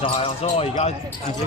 就係啊，所以我而家自己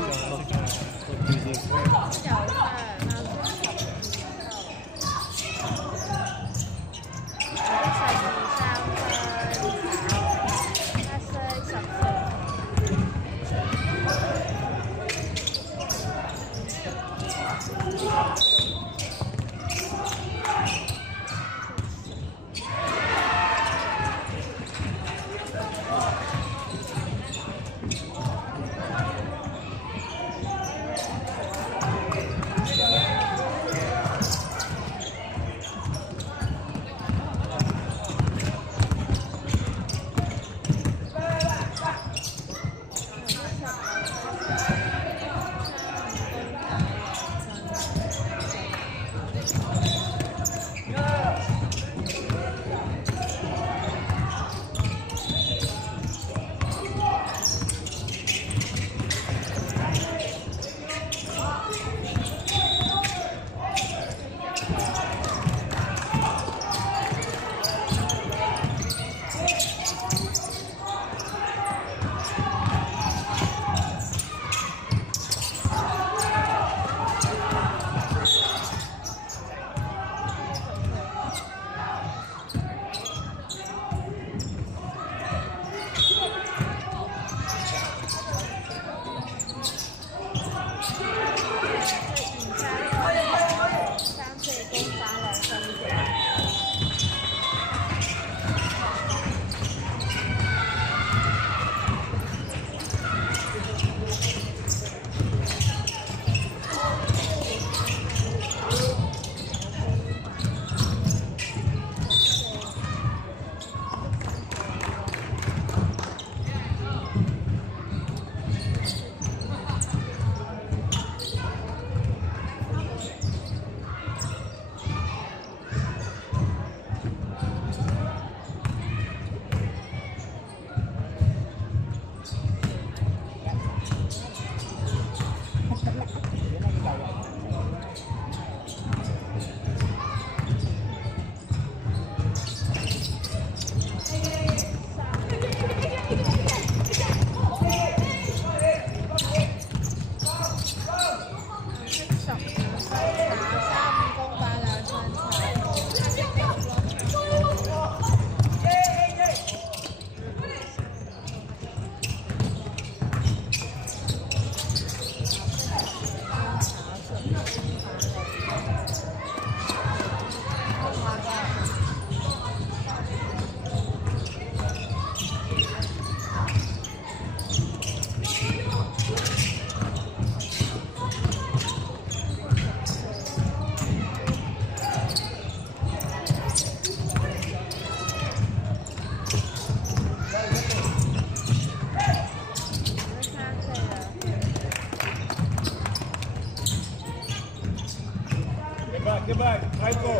Get back, high goal.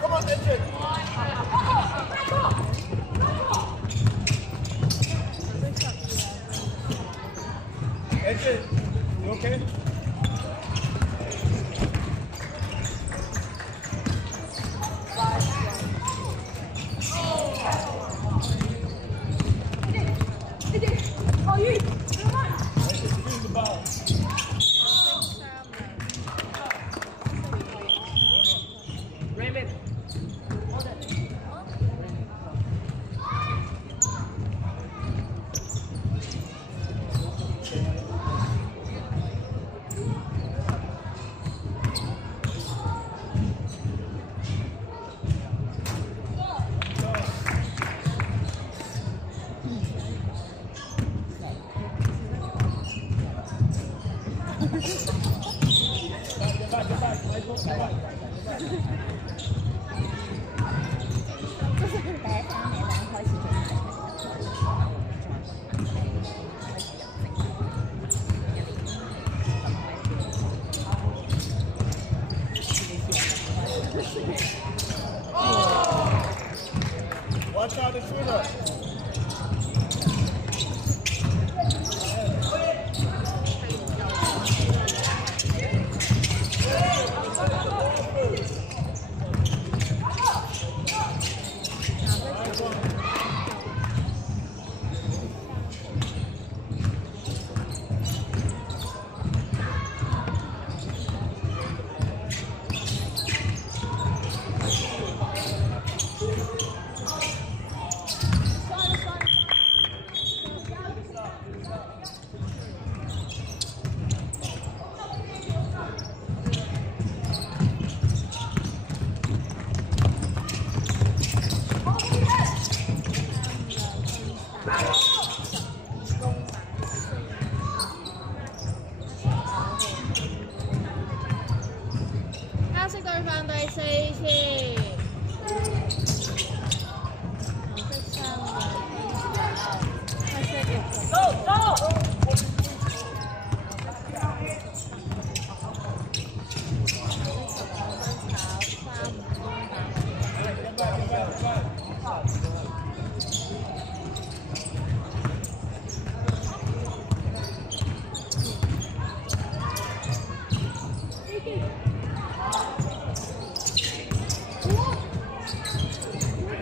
Come on, Edge. Edge, you okay? Watch out, intruder.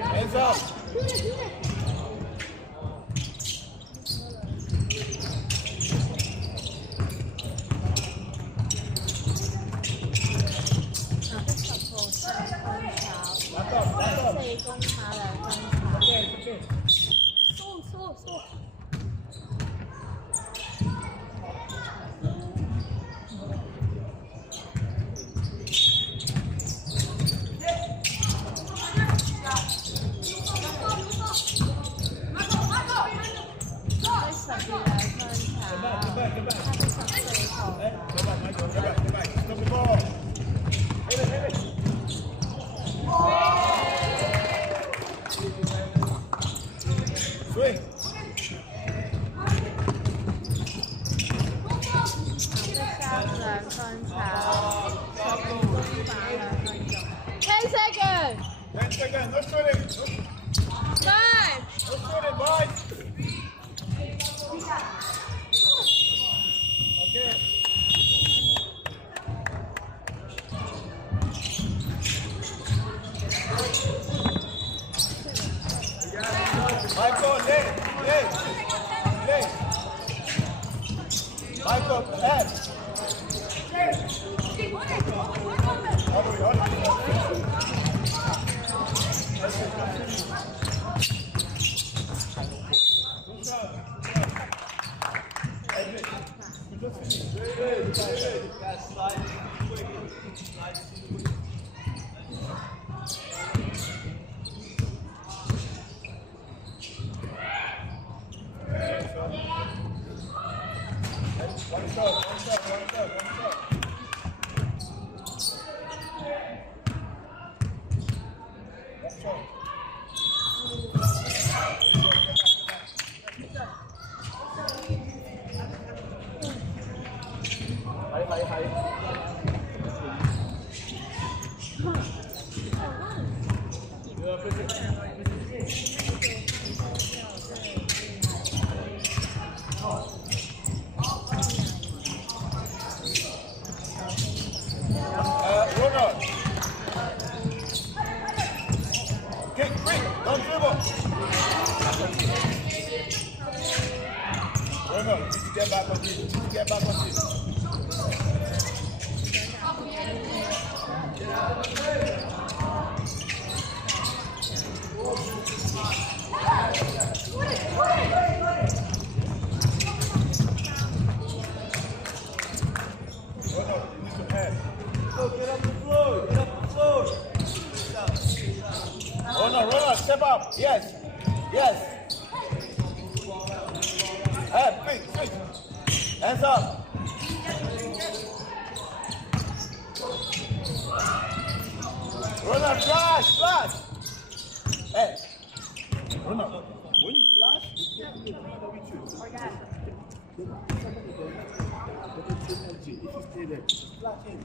Hands up. Back up, back up. 4公差2分差。 Okay, okay. สู้。 Get back, get back. 他是想最后 Hey, get back, Michael. Get back, get back. Stop the ball. Hit it, hit it. Swing. 场的2分差，15公差2分鐘。10 seconds. 10 seconds. No shooting. Time. No shooting, boys. Okay. Michael, lay. Michael, head. One shot. Ronald. Kick, quick, don't dribble. Ronald, you need to get back on this. Ronald, you need to head. Get up the floor. Ronald, step up. Yes. Head, quick. Hands up. Ronald, flash. Hey. Ronald, when you flash, you can't do it with you. If you stay there, flash in.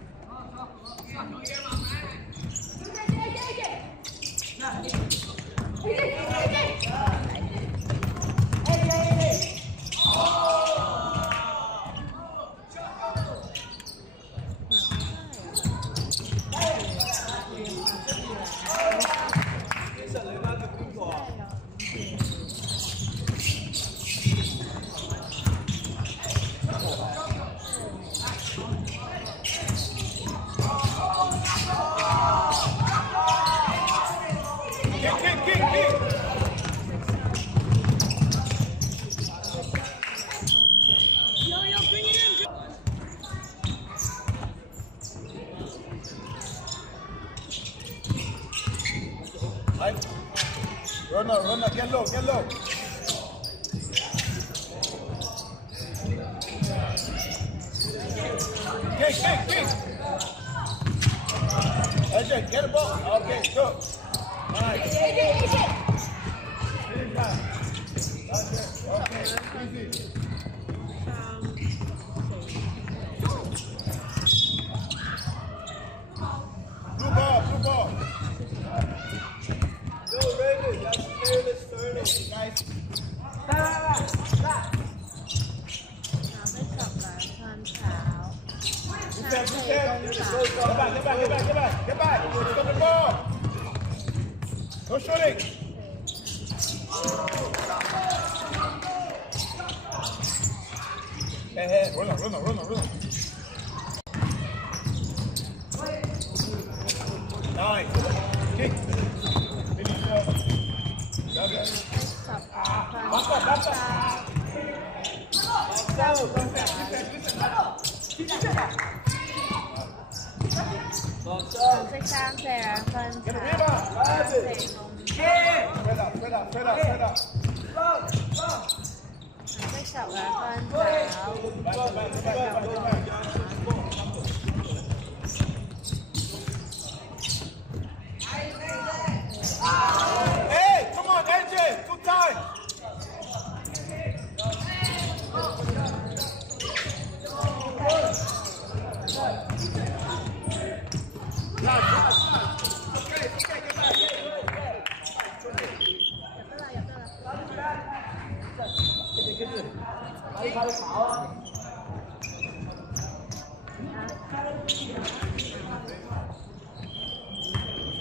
Kick. Ronald, get low. Kick. AJ, get the ball. Okay, go. Nice. Okay, easy. Blue ball. guys. 拿ไปสับหลังตอนเช้าชาเทตรงฝา Get back. Get back. Stop the ball. No shooting. Hey, run on. Nice. Kick. Finish up. Okay. สับหลังตอนเช้าเจ้าตรงฝาทำเซ็กซันเซอร์ตอนเช้าเซ็กนม Spread out. ไปสับหลังตอนเช้า Hey, come on, AJ. 2 times.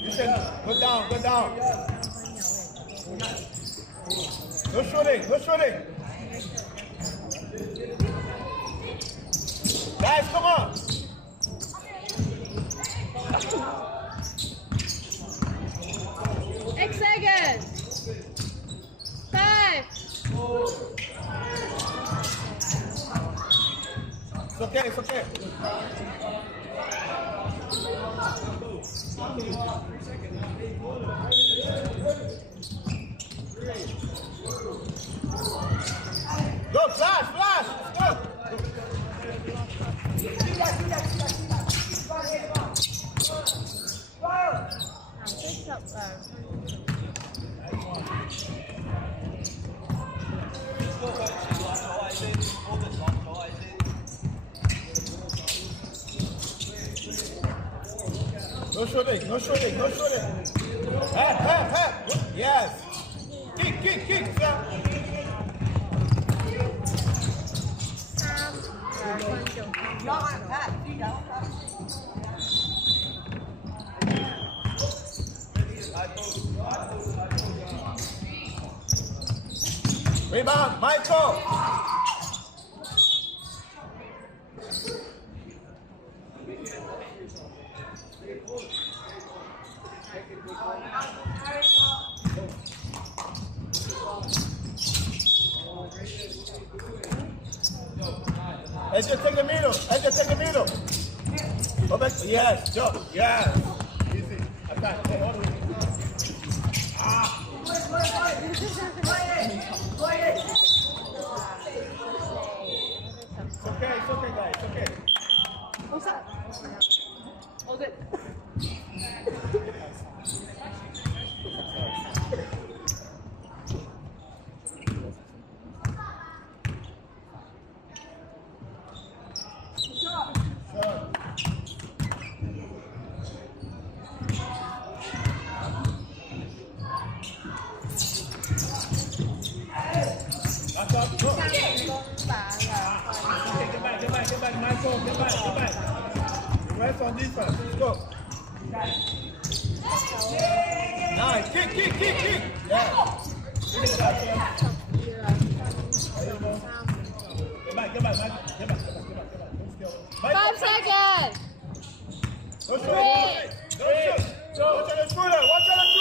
Listen, go down. No shooting. Guys, come on. 8 seconds 5 It's okay. Go, flash. Go. ไปสับหลัง No shooting. Hey. Yes. Kick. Sam. คนจบ Rebound, Michael. AJ, take the middle. Go back. Yes, jump. Yes. Easy. Attack. Hey, hold on. It's okay, guys. It's okay. What's up? All good. That's up. Go. 上攻法了， Get back, Michael. Get back. Rest on defense. Let's go. Nice. Kick. Yeah. Give it back, Sam. 1 Get back, Michael. Get back. Don't steal. 5 seconds. Don't shoot. Watch out the shooter.